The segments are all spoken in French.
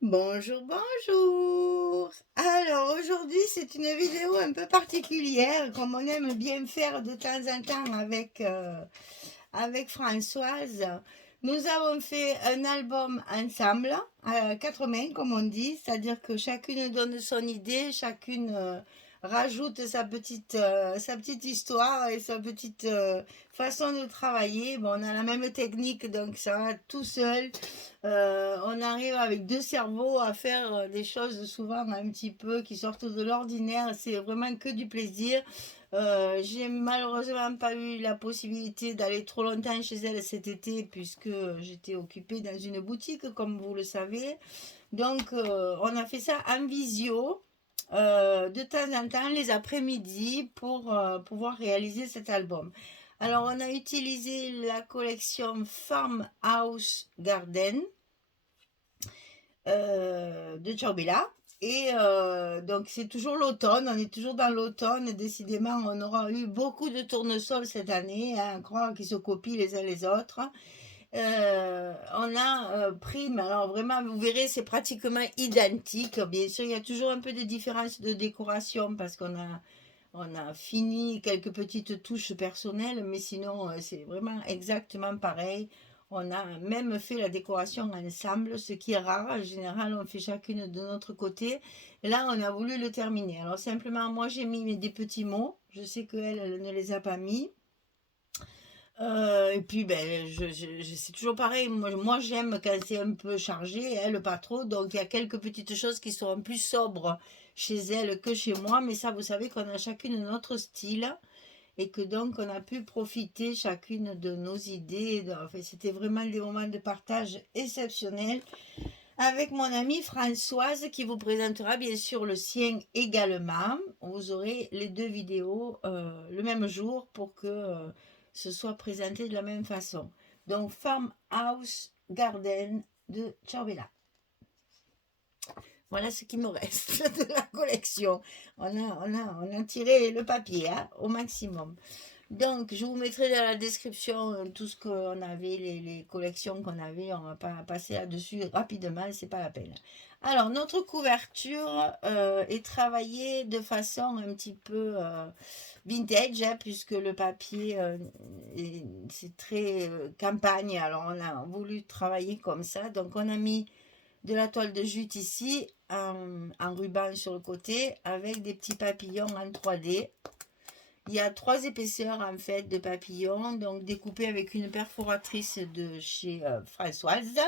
Bonjour, bonjour. Alors aujourd'hui, c'est une vidéo un peu particulière, comme on aime bien faire de temps en temps avec Françoise. Nous avons fait un album ensemble, à quatre mains, comme on dit, c'est-à-dire que chacune donne son idée, chacune rajoute sa petite histoire et sa petite façon de travailler. Bon, on a la même technique, donc ça va tout seul. On arrive avec deux cerveaux à faire des choses souvent un petit peu qui sortent de l'ordinaire. C'est vraiment que du plaisir. J'ai malheureusement pas eu la possibilité d'aller trop longtemps chez elle cet été puisque j'étais occupée dans une boutique, comme vous le savez. Donc, on a fait ça en visio. De temps en temps les après-midi pour pouvoir réaliser cet album. Alors, on a utilisé la collection Farmhouse Garden de Ciaobella. Et donc c'est toujours l'automne, on est toujours dans l'automne. Décidément, on aura eu beaucoup de tournesols cette année, hein, à croire qu'ils se copient les uns les autres. On a pris, mais alors vraiment, vous verrez, c'est pratiquement identique. Bien sûr, il y a toujours un peu de différence de décoration parce on a fini quelques petites touches personnelles, mais sinon, c'est vraiment exactement pareil. On a même fait la décoration ensemble, ce qui est rare. En général, on fait chacune de notre côté. Et là, on a voulu le terminer. Alors, simplement, moi, j'ai mis des petits mots. Je sais qu'elle, elle ne les a pas mis. Et puis, ben, c'est toujours pareil. Moi, j'aime quand c'est un peu chargé, elle, pas trop. Donc, il y a quelques petites choses qui sont plus sobres chez elle que chez moi. Mais ça, vous savez qu'on a chacune notre style et que donc, on a pu profiter chacune de nos idées. Enfin, c'était vraiment des moments de partage exceptionnels avec mon amie Françoise qui vous présentera bien sûr le sien également. Vous aurez les deux vidéos le même jour pour que ce soit présenté de la même façon. Donc Farmhouse Garden de Ciaobella. Voilà ce qui me reste de la collection. On a tiré le papier hein, au maximum. Donc, je vous mettrai dans la description tout ce qu'on avait, les collections qu'on avait. On va pas passer là-dessus rapidement, c'est pas la peine. Alors, notre couverture est travaillée de façon un petit peu vintage, hein, puisque le papier, c'est très campagne. Alors, on a voulu travailler comme ça. Donc, on a mis de la toile de jute ici, en ruban sur le côté, avec des petits papillons en 3D. Il y a trois épaisseurs en fait de papillons, donc découpés avec une perforatrice de chez Françoise.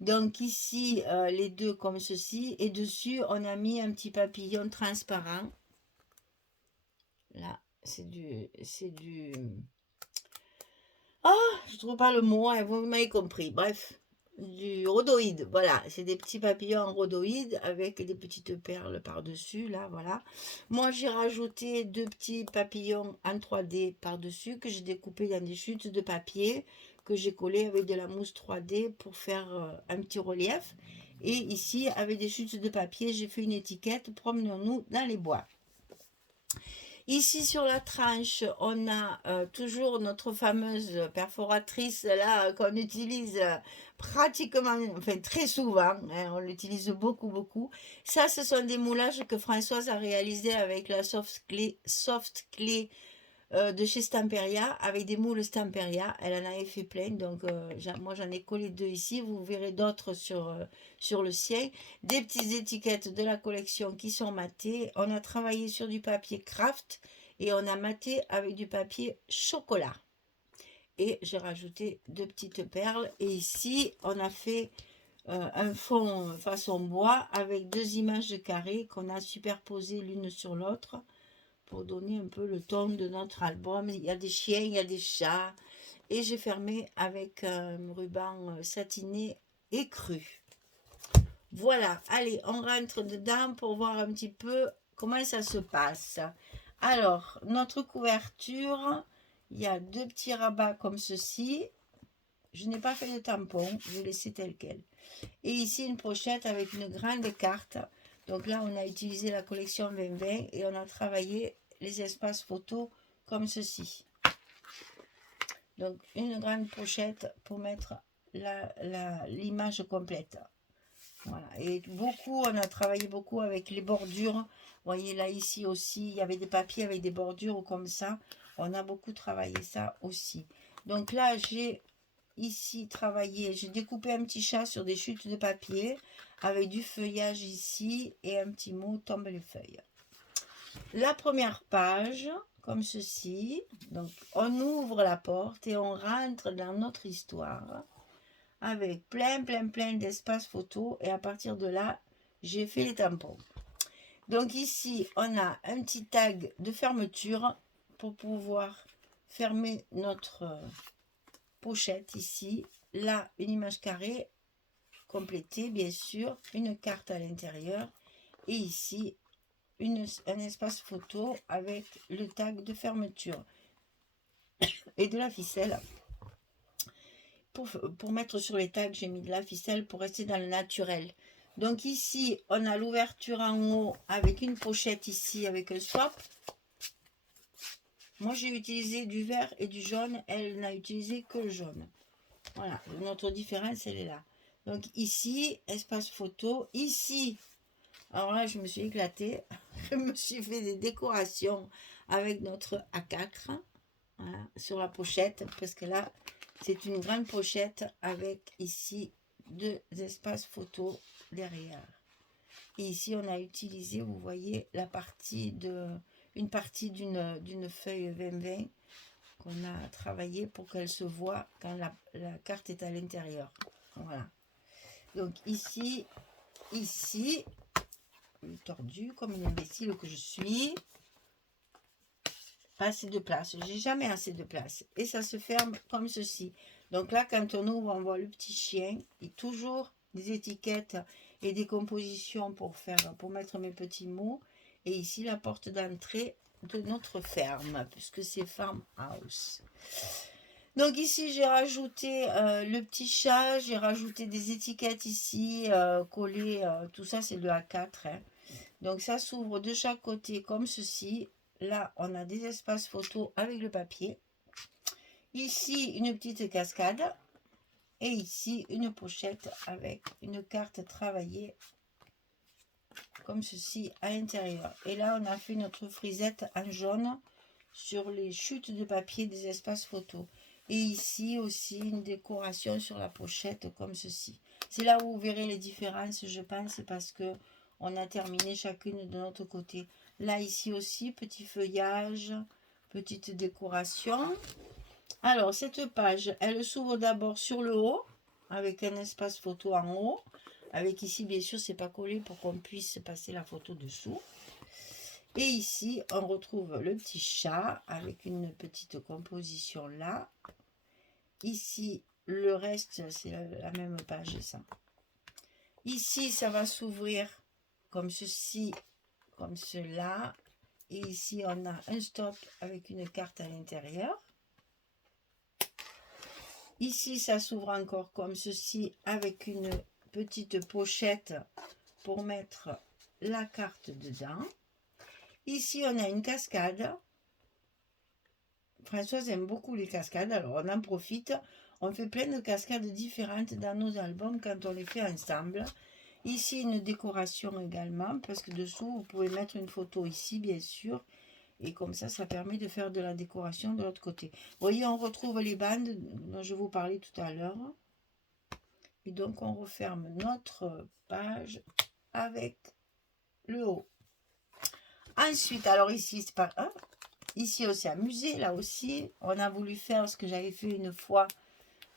Donc ici, les deux comme ceci, et dessus, on a mis un petit papillon transparent. Là, c'est du. Ah, je trouve pas le mot, hein, vous m'avez compris. Bref, du rhodoïde. Voilà, c'est des petits papillons en rhodoïde avec des petites perles par-dessus, là, voilà. Moi, j'ai rajouté deux petits papillons en 3D par-dessus que j'ai découpés dans des chutes de papier que j'ai collé avec de la mousse 3D pour faire un petit relief. Et ici, avec des chutes de papier, j'ai fait une étiquette Promenons-nous dans les bois. Ici sur la tranche, on a toujours notre fameuse perforatrice là qu'on utilise pratiquement, enfin très souvent, hein, on l'utilise beaucoup beaucoup. Ça, ce sont des moulages que Françoise a réalisés avec la soft clé de chez Stamperia avec des moules Stamperia. Elle en avait fait plein, donc moi j'en ai collé deux ici. Vous verrez d'autres sur le sien. Des petites étiquettes de la collection qui sont matées. On a travaillé sur du papier craft et on a maté avec du papier chocolat. Et j'ai rajouté deux petites perles. Et ici, on a fait un fond façon bois avec deux images carrées qu'on a superposées l'une sur l'autre pour donner un peu le ton de notre album. Il y a des chiens, il y a des chats. Et j'ai fermé avec un ruban satiné et cru. Voilà, allez, on rentre dedans pour voir un petit peu comment ça se passe. Alors, notre couverture, il y a deux petits rabats comme ceci. Je n'ai pas fait de tampon, je vais laisser tel quel. Et ici, une pochette avec une grande carte. Donc là, on a utilisé la collection 2020 et on a travaillé les espaces photos comme ceci. Donc, une grande pochette pour mettre l'image complète. Voilà. Et beaucoup, on a travaillé beaucoup avec les bordures. Vous voyez là, ici aussi, il y avait des papiers avec des bordures comme ça. On a beaucoup travaillé ça aussi. Donc là, j'ai ici travaillé, j'ai découpé un petit chat sur des chutes de papier avec du feuillage ici et un petit mot tombe les feuilles. La première page, comme ceci. Donc, on ouvre la porte et on rentre dans notre histoire avec plein d'espace photo. Et à partir de là, j'ai fait les tampons. Donc ici, on a un petit tag de fermeture pour pouvoir fermer notre pochette ici. Là, une image carrée complétée, bien sûr, une carte à l'intérieur. Et ici, un espace photo avec le tag de fermeture et de la ficelle. Pour mettre sur les tags, j'ai mis de la ficelle pour rester dans le naturel. Donc ici, on a l'ouverture en haut avec une pochette ici avec un swap. Moi, j'ai utilisé du vert et du jaune. Elle n'a utilisé que le jaune. Voilà, notre différence, elle est là. Donc ici, espace photo. Ici, alors là, je me suis éclatée. Je me suis fait des décorations avec notre A4 hein, sur la pochette. Parce que là, c'est une grande pochette avec ici deux espaces photo derrière. Et ici, on a utilisé, vous voyez, une partie d'une feuille 20-20 qu'on a travaillé pour qu'elle se voit quand la carte est à l'intérieur. Voilà. Donc ici, tordu comme une imbécile que je suis. Pas assez de place. J'ai jamais assez de place. Et ça se ferme comme ceci. Donc là, quand on ouvre, on voit le petit chien. Et toujours des étiquettes et des compositions pour mettre mes petits mots. Et ici, la porte d'entrée de notre ferme, puisque c'est Farmhouse. Donc ici, j'ai rajouté le petit chat. J'ai rajouté des étiquettes ici, collées. Tout ça, c'est le A4. Hein. Donc ça s'ouvre de chaque côté comme ceci. Là, on a des espaces photos avec le papier. Ici, une petite cascade. Et ici, une pochette avec une carte travaillée comme ceci à l'intérieur. Et là, on a fait notre frisette en jaune sur les chutes de papier des espaces photos. Et ici aussi, une décoration sur la pochette comme ceci. C'est là où vous verrez les différences, je pense, parce que on a terminé chacune de notre côté. Là, ici aussi, petit feuillage, petite décoration. Alors, cette page, elle s'ouvre d'abord sur le haut, avec un espace photo en haut. Avec ici, bien sûr, c'est pas collé pour qu'on puisse passer la photo dessous. Et ici, on retrouve le petit chat avec une petite composition là. Ici, le reste, c'est la même page, ça. Ici, ça va s'ouvrir comme ceci, comme cela. Et ici, on a un stop avec une carte à l'intérieur. Ici, ça s'ouvre encore comme ceci avec une petite pochette pour mettre la carte dedans. Ici, on a une cascade. Françoise aime beaucoup les cascades, alors on en profite. On fait plein de cascades différentes dans nos albums quand on les fait ensemble. Ici, une décoration également, parce que dessous, vous pouvez mettre une photo ici, bien sûr. Et comme ça permet de faire de la décoration de l'autre côté. Vous voyez, on retrouve les bandes dont je vous parlais tout à l'heure. Et donc, on referme notre page avec le haut. Ensuite, alors ici, c'est pas... Hein, ici, on s'est amusé. Là aussi, on a voulu faire ce que j'avais fait une fois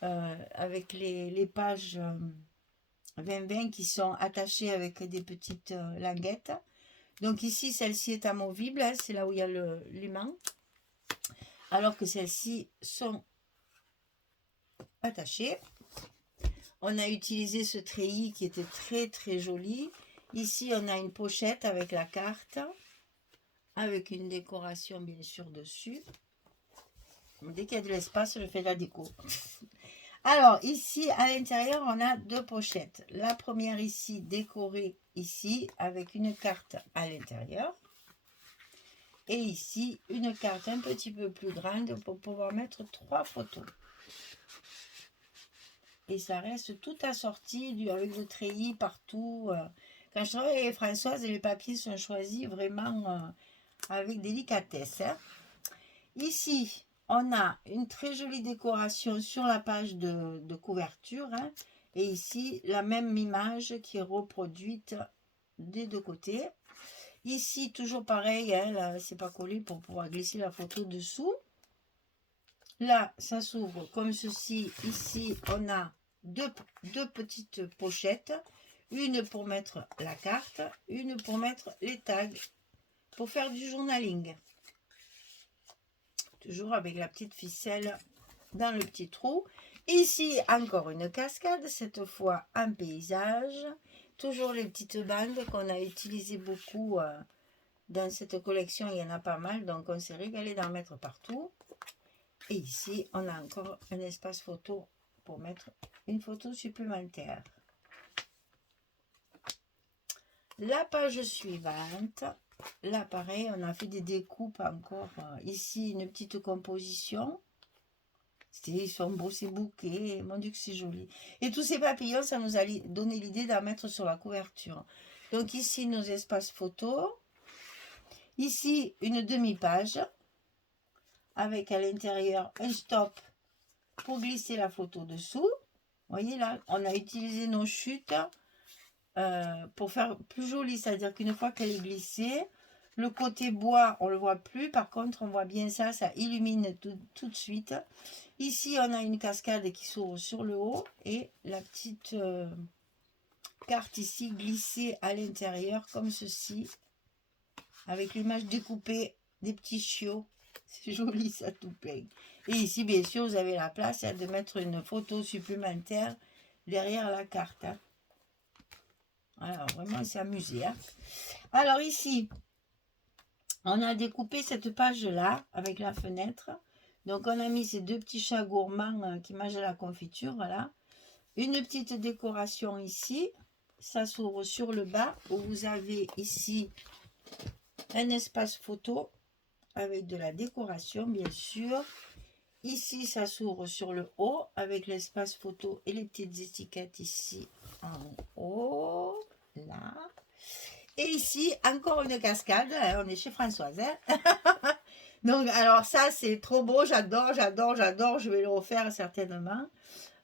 avec les pages 20-20 qui sont attachées avec des petites languettes. Donc ici, celle-ci est amovible, hein, c'est là où il y a l'aimant. Alors que celles-ci sont attachées. On a utilisé ce treillis qui était très joli. Ici, on a une pochette avec la carte, avec une décoration bien sûr dessus. Dès qu'il y a de l'espace, je fais de la déco. Alors, ici, à l'intérieur, on a deux pochettes. La première ici, décorée ici, avec une carte à l'intérieur. Et ici, une carte un petit peu plus grande pour pouvoir mettre 3 photos. et ça reste tout assorti avec le treillis partout. Quand je travaille avec Françoise, les papiers sont choisis vraiment avec délicatesse, hein. Ici, on a une très jolie décoration sur la page de couverture, hein. Et ici, la même image qui est reproduite des deux côtés. Ici, toujours pareil, hein, là, c'est pas collé pour pouvoir glisser la photo dessous. Là, ça s'ouvre comme ceci. Ici, on a deux petites pochettes. Une pour mettre la carte, une pour mettre les tags, pour faire du journaling. Toujours avec la petite ficelle dans le petit trou. Ici, encore une cascade, cette fois en paysage. Toujours les petites bandes qu'on a utilisées beaucoup dans cette collection. Il y en a pas mal, donc on s'est régalé d'en mettre partout. Et ici, on a encore un espace photo pour mettre une photo supplémentaire. La page suivante, là pareil, on a fait des découpes encore. Ici, une petite composition. Ils sont beaux ces bouquets, mon Dieu que c'est joli. Et tous ces papillons, ça nous a donné l'idée d'en mettre sur la couverture. Donc ici, nos espaces photos. Ici, une demi-page avec à l'intérieur un stop pour glisser la photo dessous. Vous voyez là, on a utilisé nos chutes pour faire plus joli, c'est-à-dire qu'une fois qu'elle est glissée, le côté bois, on ne le voit plus. Par contre, on voit bien ça, ça illumine tout de suite. Ici, on a une cascade qui s'ouvre sur le haut et la petite carte ici glissée à l'intérieur comme ceci, avec l'image découpée des petits chiots. C'est joli ça tout plein. Et ici, bien sûr, vous avez la place de mettre une photo supplémentaire derrière la carte, hein. Alors, vraiment, c'est amusé, hein. Alors ici, on a découpé cette page-là avec la fenêtre. Donc, on a mis ces deux petits chats gourmands qui mangent la confiture, voilà. Une petite décoration ici. Ça s'ouvre sur le bas où vous avez ici un espace photo avec de la décoration, bien sûr. Ici, ça s'ouvre sur le haut avec l'espace photo et les petites étiquettes ici en haut, là. Et ici, encore une cascade. On est chez Françoise, hein. Donc, alors ça, c'est trop beau. J'adore, j'adore, j'adore. Je vais le refaire certainement.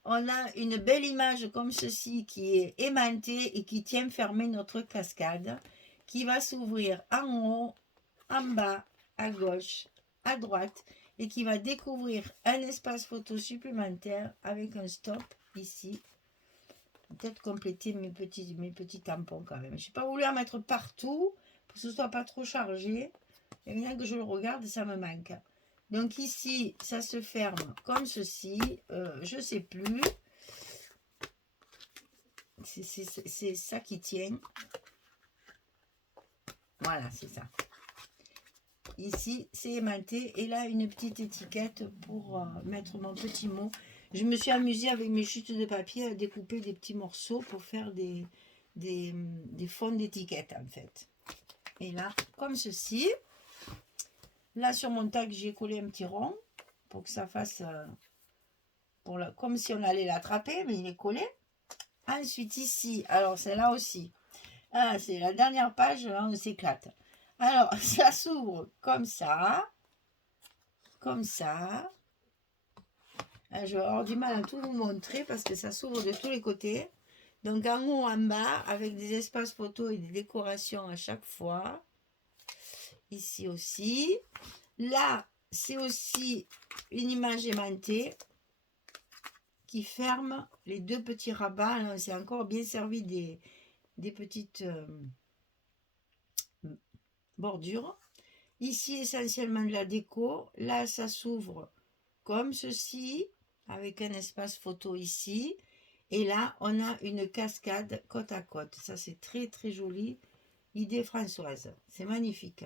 On a une belle image comme ceci qui est aimantée et qui tient fermée notre cascade, qui va s'ouvrir en haut, en bas, à gauche, à droite, et qui va découvrir un espace photo supplémentaire avec un stop ici. Peut-être compléter mes petits tampons quand même. Je n'ai pas voulu en mettre partout pour que ce ne soit pas trop chargé. Et bien que je le regarde, ça me manque. Donc ici, ça se ferme comme ceci. Je ne sais plus. C'est ça qui tient. Voilà, c'est ça. Ici, c'est aimanté. Et là, une petite étiquette pour mettre mon petit mot. Je me suis amusée avec mes chutes de papier à découper des petits morceaux pour faire des fonds d'étiquette, en fait. Et là, comme ceci. Là, sur mon tag, j'ai collé un petit rond pour que ça fasse comme si on allait l'attraper, mais il est collé. Ensuite, ici, alors c'est là aussi. Ah, c'est la dernière page, là, on s'éclate. Alors, ça s'ouvre comme ça. Comme ça. Je vais avoir du mal à tout vous montrer parce que ça s'ouvre de tous les côtés. Donc, en haut, en bas, avec des espaces photos et des décorations à chaque fois. Ici aussi. Là, c'est aussi une image aimantée qui ferme les deux petits rabats. C'est encore bien servi des petites bordures. Ici, essentiellement de la déco. Là, ça s'ouvre comme ceci, avec un espace photo ici. Et là, on a une cascade côte à côte. Ça, c'est très, très joli. Idée Françoise. C'est magnifique.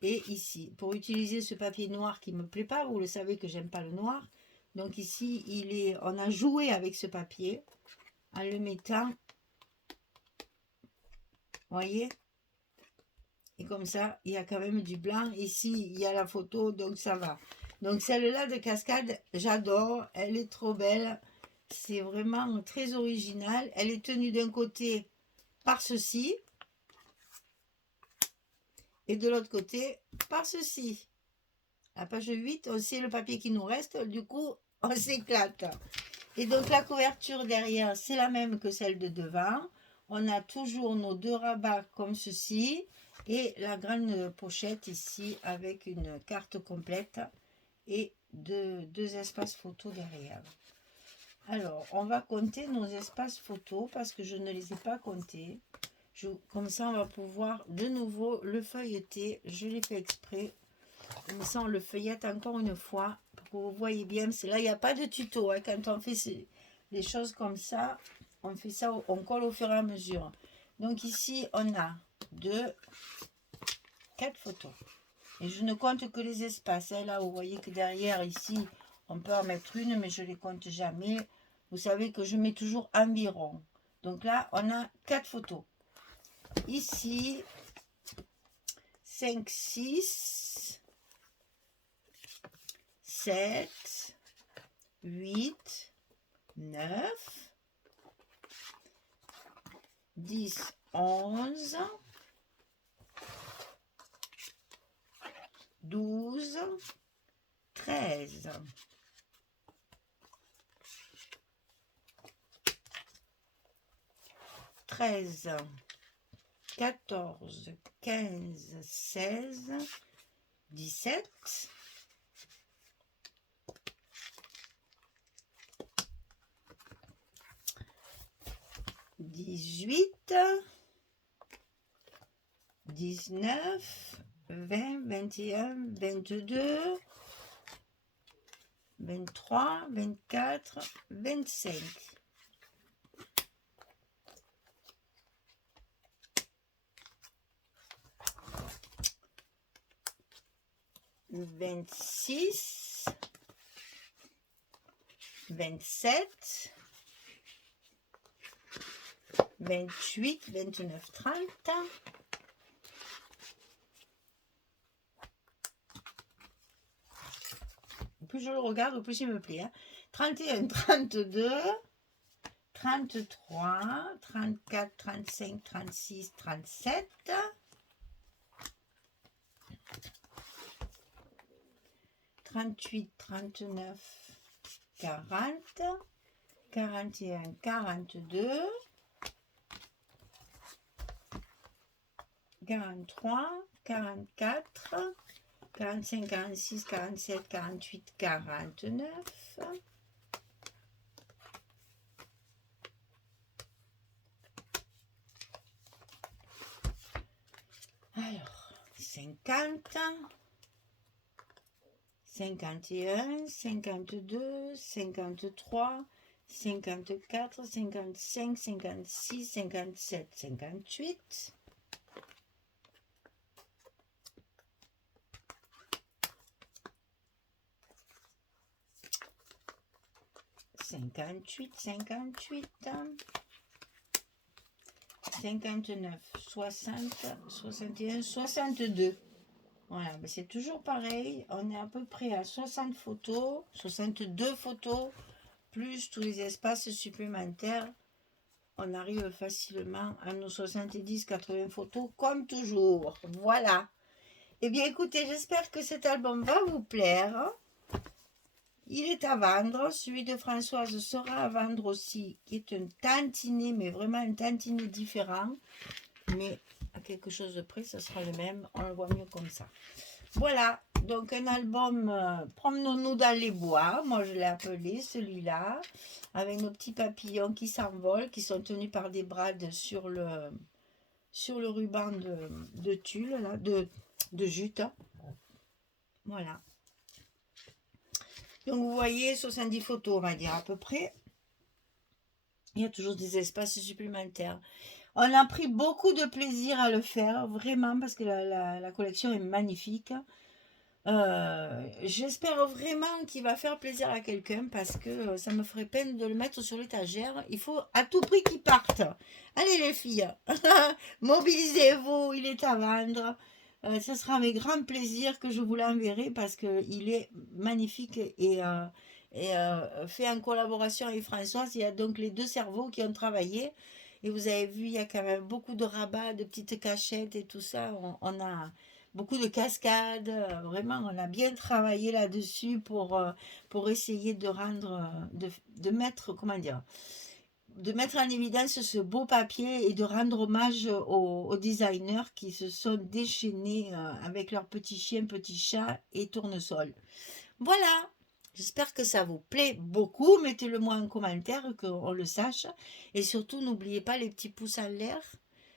Et ici, pour utiliser ce papier noir qui ne me plaît pas, vous le savez que j'aime pas le noir. Donc ici, on a joué avec ce papier en le mettant, voyez, et comme ça, il y a quand même du blanc. Ici, il y a la photo, donc ça va. Donc celle-là de cascade, j'adore. Elle est trop belle. C'est vraiment très original. Elle est tenue d'un côté par ceci et de l'autre côté par ceci. La page 8, c'est le papier qui nous reste, du coup on s'éclate. Et donc la couverture derrière, c'est la même que celle de devant. On a toujours nos deux rabats comme ceci et la grande pochette ici avec une carte complète et deux espaces photos derrière. Alors, on va compter nos espaces photos parce que je ne les ai pas comptés. Comme ça, on va pouvoir de nouveau le feuilleter. Je l'ai fait exprès. Comme ça, on le feuillette encore une fois pour que vous voyez bien. Parce que là, il n'y a pas de tuto. Hein. Quand on fait les choses comme ça, on fait ça, on colle au fur et à mesure. Donc ici, on a 4 photos. Et je ne compte que les espaces. Hein. Là, vous voyez que derrière, ici, on peut en mettre une, mais je ne les compte jamais. Vous savez que je mets toujours environ. Donc là, on a 4 photos. Ici, 5, 6, 7, 8, 9, 10, 11, 12, 13. 13, 14, 15, 16, 17, 18, 19, 20, 21, 22, 23, 24, 25. 26, 27, 28, 29, 30. Plus je le regarde, au plus il me plaît. Hein. 31, 32, 33, 34, 35, 36, 37. 38, 39, 40, 41, 42, 43, 44, 45, 46, 47, 48, 49. Alors, 50, 51, 52, 53, 54, 55, 56, 57, 58. 58, 58, 59, 60, 61, 62. Voilà, ben c'est toujours pareil. On est à peu près à 60 photos, 62 photos, plus tous les espaces supplémentaires. On arrive facilement à nos 70-80 photos, comme toujours. Voilà. Eh bien, écoutez, j'espère que cet album va vous plaire. Il est à vendre. Celui de Françoise sera à vendre aussi, qui est un tantinet, mais vraiment un tantinet différent. Mais à quelque chose de près, ce sera le même. On le voit mieux comme ça. Voilà, donc un album Promenons-nous dans les bois. Moi, je l'ai appelé celui-là, avec nos petits papillons qui s'envolent, qui sont tenus par des brades sur le ruban de tulle, là, de jute. Voilà. Donc, vous voyez, 70 photos, on va dire, à peu près. Il y a toujours des espaces supplémentaires. On a pris beaucoup de plaisir à le faire, vraiment, parce que la collection est magnifique. J'espère vraiment qu'il va faire plaisir à quelqu'un, parce que ça me ferait peine de le mettre sur l'étagère. Il faut à tout prix qu'il parte. Allez les filles, mobilisez-vous, il est à vendre. Ce sera avec grand plaisir que je vous l'enverrai, parce qu'il est magnifique et fait en collaboration avec Françoise. Il y a donc les deux cerveaux qui ont travaillé. Et vous avez vu, il y a quand même beaucoup de rabats, de petites cachettes et tout ça. On a beaucoup de cascades. Vraiment, on a bien travaillé là-dessus pour essayer de rendre, de mettre, comment dire, de mettre en évidence ce beau papier et de rendre hommage aux designers qui se sont déchaînés avec leurs petits chiens, petits chats et tournesol. Voilà, j'espère que ça vous plaît beaucoup. Mettez-le moi en commentaire, qu'on le sache. Et surtout, n'oubliez pas les petits pouces en l'air.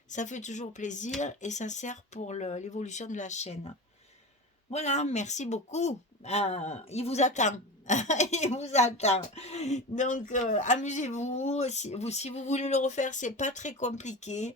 Ça fait toujours plaisir et ça sert pour l'évolution de la chaîne. Voilà, merci beaucoup. Il vous attend. Il vous attend. Donc, amusez-vous. Si vous voulez le refaire, c'est pas très compliqué.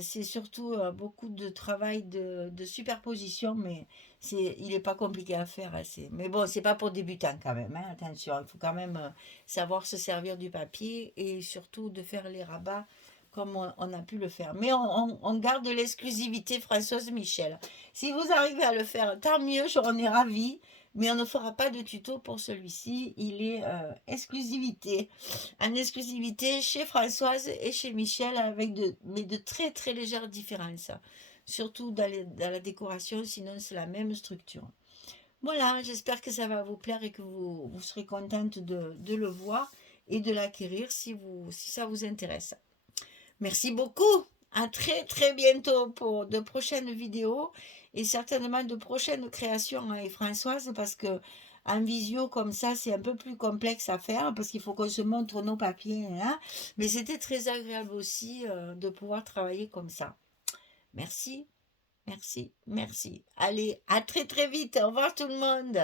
C'est surtout beaucoup de travail de superposition, mais il n'est pas compliqué à faire. Mais bon, c'est pas pour débutants quand même, hein, attention, il faut quand même savoir se servir du papier et surtout de faire les rabats comme on a pu le faire. Mais on garde l'exclusivité Françoise Michel. Si vous arrivez à le faire, tant mieux, j'en ai ravi. Mais on ne fera pas de tuto pour celui-ci. Il est exclusivité. En exclusivité chez Françoise et chez Michel, mais de très très légères différences. Surtout dans la décoration, sinon c'est la même structure. Voilà, j'espère que ça va vous plaire et que vous serez contente de le voir et de l'acquérir si ça vous intéresse. Merci beaucoup. À très très bientôt pour de prochaines vidéos et certainement de prochaines créations avec Françoise parce que en visio comme ça c'est un peu plus complexe à faire parce qu'il faut qu'on se montre nos papiers, hein. Mais c'était très agréable aussi de pouvoir travailler comme ça. Merci, merci, merci. Allez, à très très vite. Au revoir tout le monde.